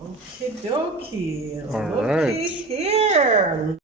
Okie dokie. All Looky right. here.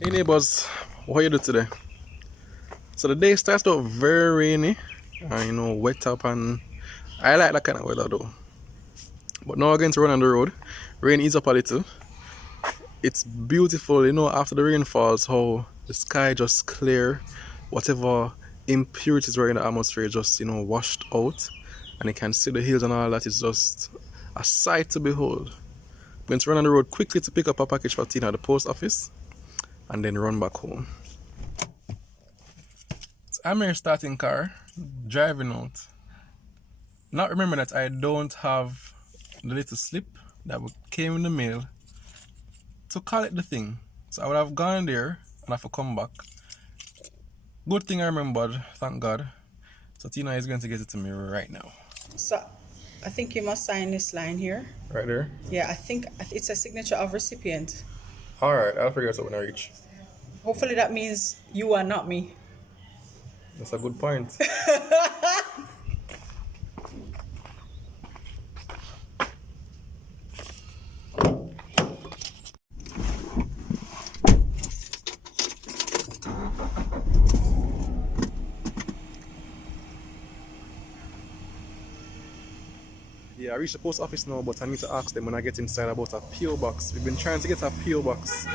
Hey neighbors, what you do today? So the day starts out very rainy and wet up, and I like that kind of weather though. But now we're going to run on the road. Rain is up a little. It's beautiful, after the rain falls, how the sky just clear, whatever impurities were in the atmosphere just washed out, and you can see the hills and all that. Is just a sight to behold. I'm going to run on the road quickly to pick up a package for Tina at the post office and then run back home. So I'm here starting car, driving out. Not remembering that I don't have the little slip that came in the mail to collect the thing. So I would have gone there and have to come back. Good thing I remembered, thank God. So Tina is going to get it to me right now. So, I think you must sign this line here. Right there? Yeah, I think it's a signature of recipient. Alright, I'll figure it out when I reach. Hopefully that means you are not me. That's a good point. Yeah, I reached the post office now, but I need to ask them when I get inside about a PO box. We've been trying to get a PO box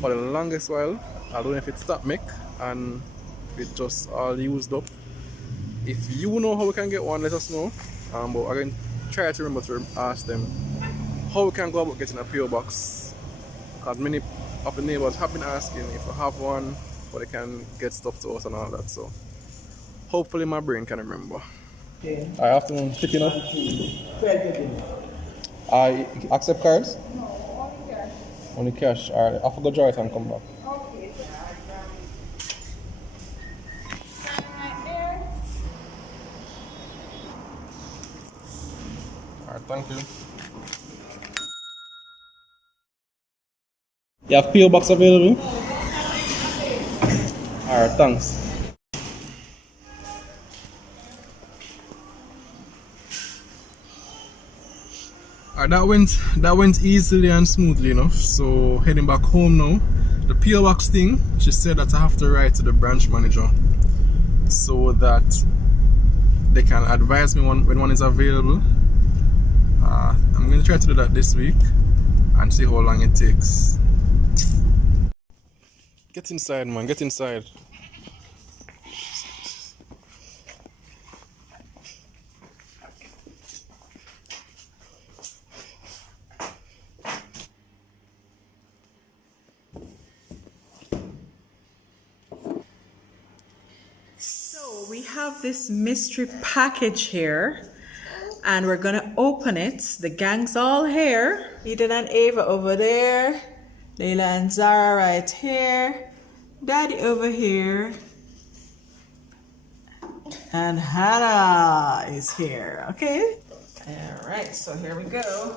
for the longest while. I don't know if it stopped make and it just all used up. If you know how we can get one, let us know. But I'm going to try to remember to ask them how we can go about getting a PO box. Because many of the neighbors have been asking if I have one, but they can get stuff to us and all that. So hopefully my brain can remember. Okay. I have to pick it up. I accept cards? No, only cash. Only cash. Alright, I have to go draw it and come back. Okay. Sign right there. Alright, thank you. You have PO box available? Alright, thanks. Alright, that went easily and smoothly enough. So heading back home now. The PO box thing, she said that I have to write to the branch manager so that they can advise me when one is available. I'm going to try to do that this week and see how long it takes. Get inside, man, get inside. So we have this mystery package here, and we're gonna open it. The gang's all here. Eden and Ava over there, Leila and Zahra right here, Daddy over here, and Hannah is here. Okay. All right. So here we go.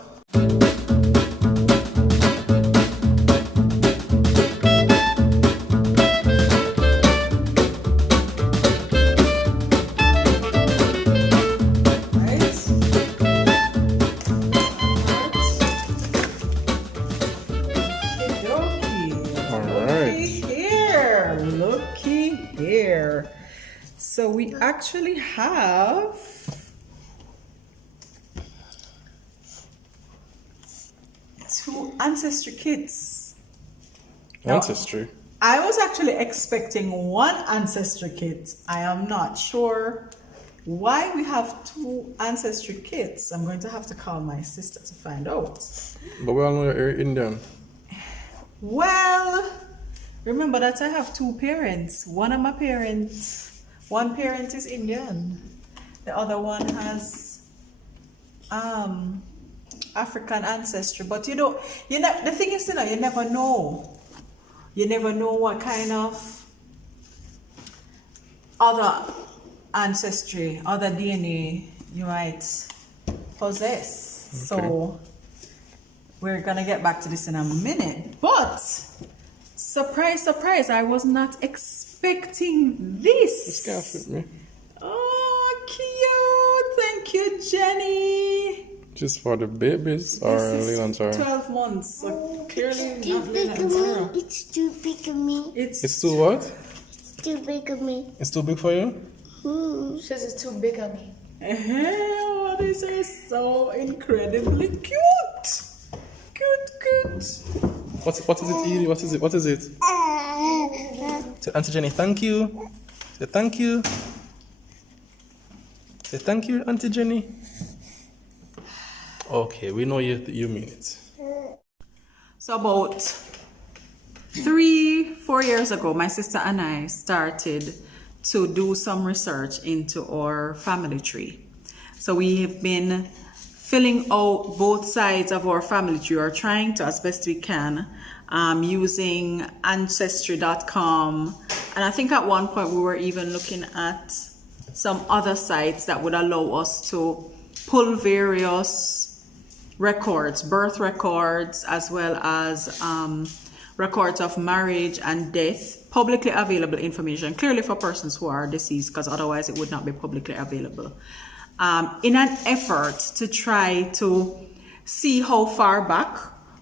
So we actually have two Ancestry kits. Ancestry? I was actually expecting one Ancestry kit. I am not sure why we have two Ancestry kits. I'm going to have to call my sister to find out. But we all know you're Indian. Well, remember that I have two parents. One of my parents, one parent is Indian. The other one has African ancestry. But you know, the thing is, you know, you never know. You never know what kind of other ancestry, other DNA you might possess. Okay. So we're gonna get back to this in a minute. But surprise, surprise, I was not expecting this. This can't fit me. Oh, cute. Thank you, Jenny. Just for the babies or This Leila and is Zahra? 12 months. So clearly It's too not big Leila of and Zahra. me. It's too big of me. It's too what? It's too big of me. It's too big for you? She says it's too big of me. Oh, this is so incredibly cute. Cute. What is it, Edie? What is it? Say, Auntie Jenny, thank you. Say thank you. Say thank you, Auntie Jenny. Okay, we know you mean it. So about 3-4 years ago, my sister and I started to do some research into our family tree. So we have been filling out both sides of our family tree, or trying to as best we can, using Ancestry.com. And I think at one point we were even looking at some other sites that would allow us to pull various records, birth records, as well as records of marriage and death, publicly available information, clearly for persons who are deceased, because otherwise it would not be publicly available, in an effort to try to see how far back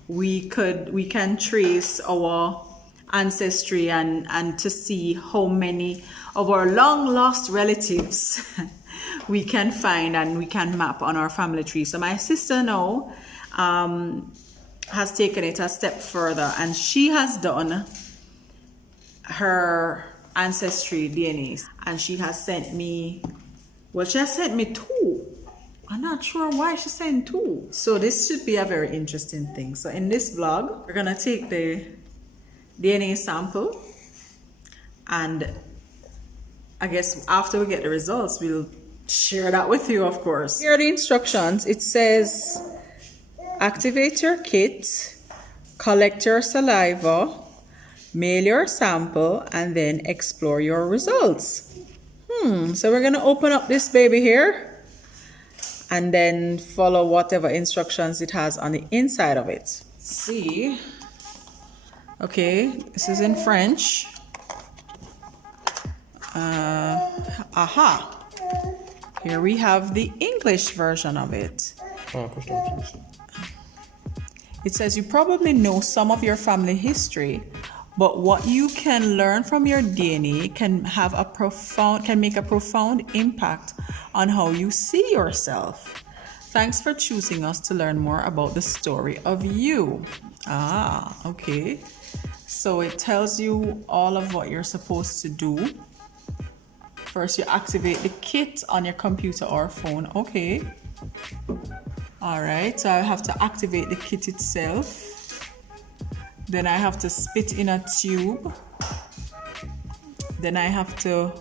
we can trace our ancestry, and to see how many of our long lost relatives we can find and we can map on our family tree. So my sister now has taken it a step further, and she has done her ancestry DNA, and she has sent me, well, she has sent me 2. I'm not sure why she sent 2. So this should be a very interesting thing. So in this vlog, we're gonna take the DNA sample, and I guess after we get the results, we'll share that with you, of course. Here are the instructions. It says, activate your kit, collect your saliva, mail your sample, and then explore your results. So we're gonna open up this baby here and then follow whatever instructions it has on the inside of it. See, okay, this is in French. Aha. Here we have the English version of it. It says, you probably know some of your family history, but what you can learn from your DNA can make a profound impact on how you see yourself. Thanks for choosing us to learn more about the story of you. Okay. So it tells you all of what you're supposed to do. First, you activate the kit on your computer or phone. Okay. All right. So I have to activate the kit itself. Then I have to spit in a tube. Then I have to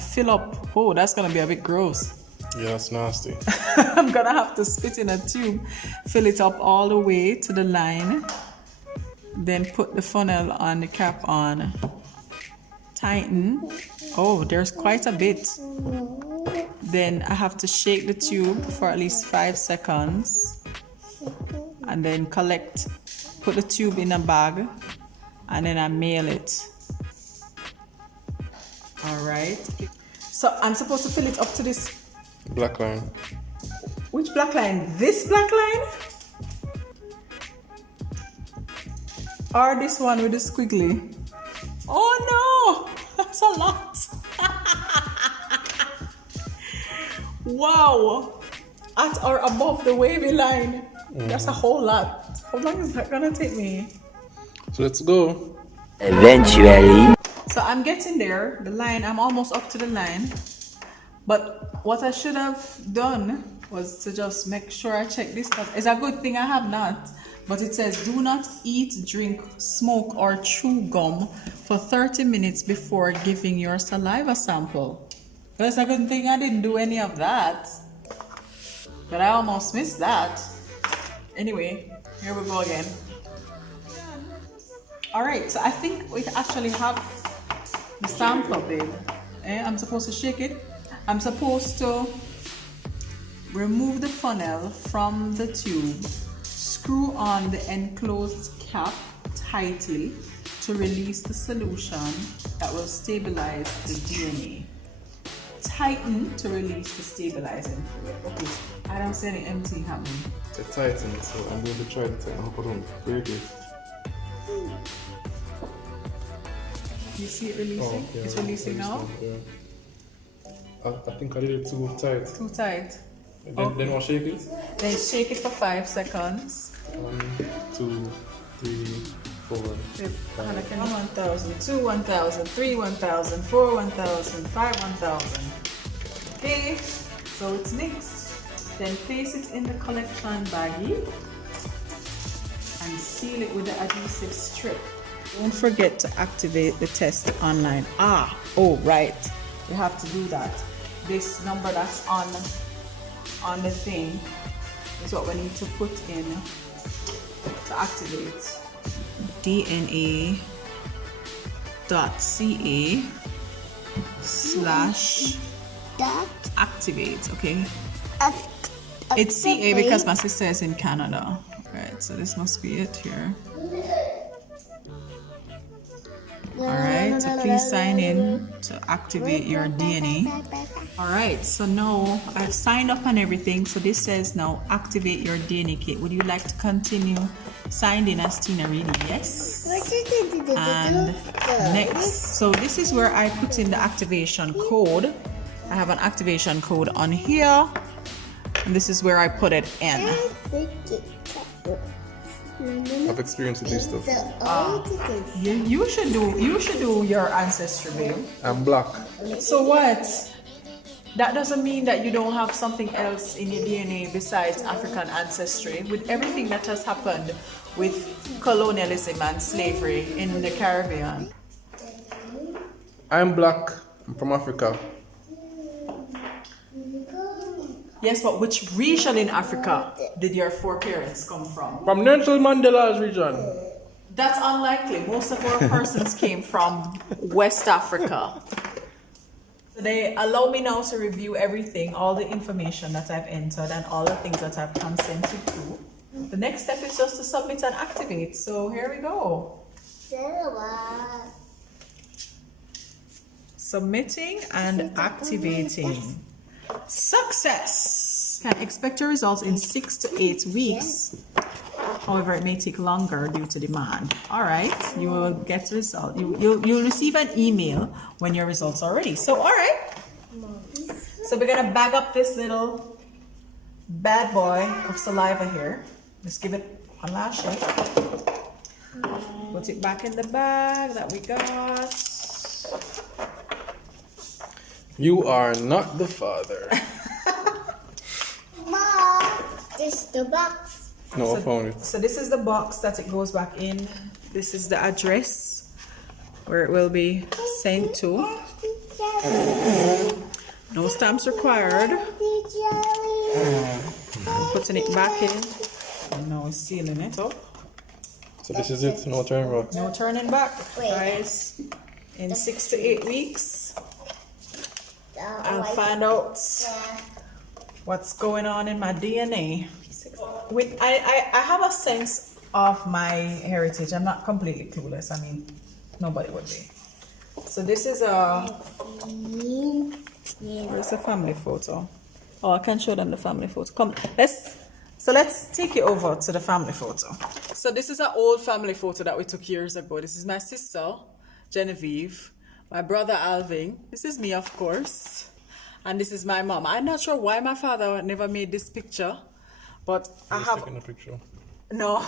fill up. Oh, that's going to be a bit gross. Yeah, that's nasty. I'm going to have to spit in a tube, fill it up all the way to the line. Then put the funnel on, the cap on. Tighten. Oh, there's quite a bit. Then I have to shake the tube for at least 5 seconds. And then put the tube in a bag. And then I mail it. All right. So I'm supposed to fill it up to this Black line. Which black line? This black line? Or this one with the squiggly? Oh no! That's a lot! Wow! At or above the wavy line. That's a whole lot. How long is that gonna take me? So let's go. Eventually. So I'm getting there. The line, I'm almost up to the line. But what I should have done was to just make sure I check this. It's a good thing I have not. But it says, do not eat, drink, smoke, or chew gum for 30 minutes before giving your saliva sample. But it's a good thing I didn't do any of that. But I almost missed that. Anyway, here we go again. Alright, so I think we actually have the sample, babe. I'm supposed to shake it. I'm supposed to remove the funnel from the tube, screw on the enclosed cap tightly to release the solution that will stabilize the DNA. Tighten to release the stabilizing fluid. Okay, I don't see any emptying happening. It's tighten, so I'm going to try to tighten. I hope I don't break it. You see it releasing? Oh, yeah, it's releasing now? Yeah. I think I did it too tight. Too tight. Then I'll shake it. Then shake it for 5 seconds. 1, 2, 3, 4. 1,000, 2, 1,000, 3, 1,000, 4, 1,000, 5, 1,000. Okay, so it's mixed. Then place it in the collection baggie and seal it with the adhesive strip. Don't forget to activate the test online. Oh, right. You have to do that. This number that's on the thing is what we need to put in to activate. DNA.ca/activate. Okay. It's CA because my sister is in Canada. Right, so this must be it here. Alright, so please sign in to activate your DNA. Alright, so now I've signed up and everything. So this says now activate your DNA kit. Would you like to continue signed in as Tina Reedy? Yes. And next. So this is where I put in the activation code. I have an activation code on here. And this is where I put it in. I've experienced with this stuff. You should do your ancestry, babe. I'm black. So what? That doesn't mean that you don't have something else in your DNA besides African ancestry. With everything that has happened with colonialism and slavery in the Caribbean. I'm black. I'm from Africa. Yes, but which region in Africa did your foreparents come from? From Nelson Mandela's region. That's unlikely. Most of our persons came from West Africa. So they allow me now to review everything, all the information that I've entered and all the things that I've consented to. The next step is just to submit and activate. So here we go. Submitting and activating. Success! Can expect your results in 6 to 8 weeks. However, it may take longer due to demand. All right, you will get the result. You'll receive an email when your results are ready. So, all right. So we're gonna bag up this little bad boy of saliva here. Let's give it one last shake. Put it back in the bag that we got. You are not the father. Mom, this is the box. No, I found it. So this is the box that it goes back in. This is the address where it will be sent to. No stamps required. Putting it back in. And now sealing it up. So this is it. No turning back. No turning back. Guys, in 6 to 8 weeks, I'll find out what's going on in my DNA. I have a sense of my heritage. I'm not completely clueless. I mean, nobody would be. So this is where's the family photo? Oh, I can show them the family photo. Come, let's take you over to the family photo. So this is an old family photo that we took years ago. This is my sister, Genevieve, my brother Alvin. This is me, of course. And this is my mom. I'm not sure why my father never made this picture, but I have. Taking a picture. No,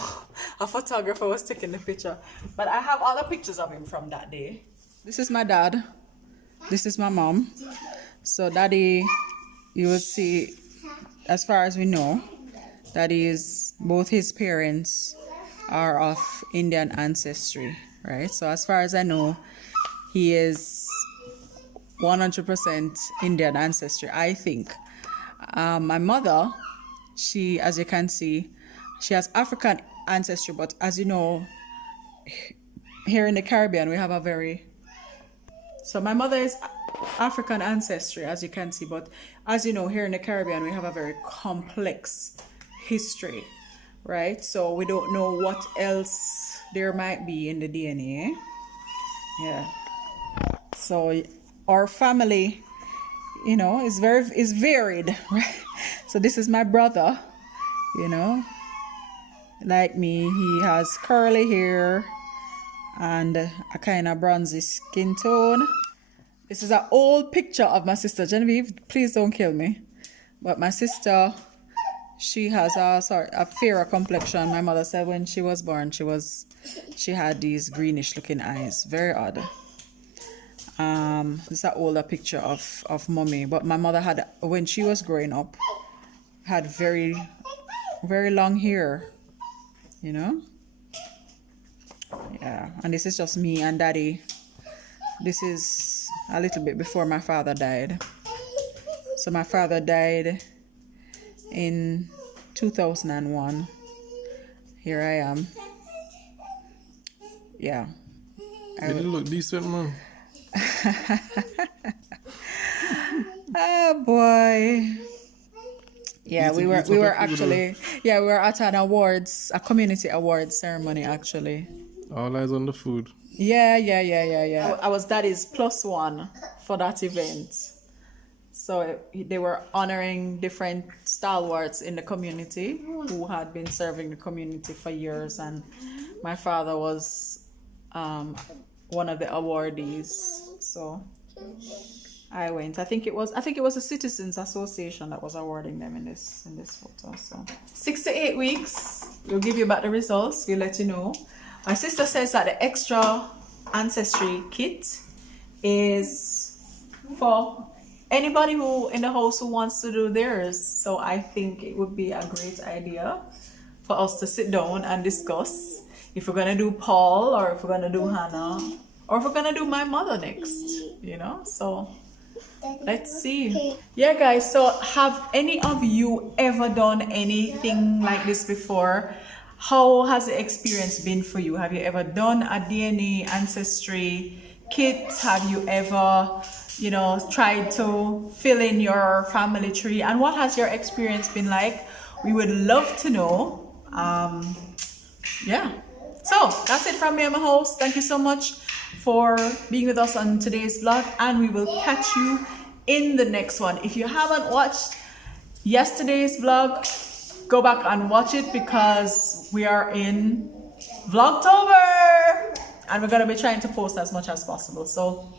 a photographer was taking the picture. But I have other pictures of him from that day. This is my dad. This is my mom. So daddy, you will see, as far as we know, that is both his parents are of Indian ancestry, right? So as far as I know, he is 100% Indian ancestry, I think. My mother, she, as you can see, she has African ancestry, but as you know, here in the Caribbean, we have a very... So my mother is African ancestry, as you can see, but as you know, here in the Caribbean, we have a very complex history, right? So we don't know what else there might be in the DNA. Yeah. So our family, you know, is varied, right? So this is my brother, you know, like me. He has curly hair and a kind of bronzy skin tone. This is an old picture of my sister Genevieve. Please don't kill me. But my sister, she has a fairer complexion. My mother said when she was born, she had these greenish looking eyes. Very odd. This is an older picture of mommy. But my mother had, when she was growing up, had very, very long hair, you know? Yeah, and this is just me and daddy. This is a little bit before my father died. So my father died in 2001. Here I am. Yeah. You look decent, man. Oh boy. Yeah, we were actually, yeah, we were at a community awards ceremony actually. All eyes on the food. Yeah. I was daddy's +1 for that event. So they were honoring different stalwarts in the community who had been serving the community for years, and my father was one of the awardees. So I went. I think it was a Citizens Association that was awarding them in this photo. So 6 to 8 weeks, we'll give you back the results. We'll let you know. My sister says that the extra ancestry kit is for anybody who in the house who wants to do theirs. So I think it would be a great idea for us to sit down and discuss if we're gonna do Paul, or if we're gonna do Hannah, or if we're gonna do my mother next, you know. So let's see. Yeah guys, so have any of you ever done anything like this before? How has the experience been for you? Have you ever done a DNA ancestry kit? Have you ever, you know, tried to fill in your family tree? And what has your experience been like? We would love to know. Yeah. So that's it from me and my host. Thank you so much for being with us on today's vlog, and we will catch you in the next one. If you haven't watched yesterday's vlog, go back and watch it, because we are in Vlogtober and we're going to be trying to post as much as possible. So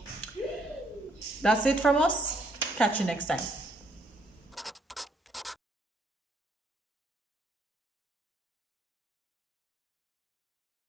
that's it from us. Catch you next time.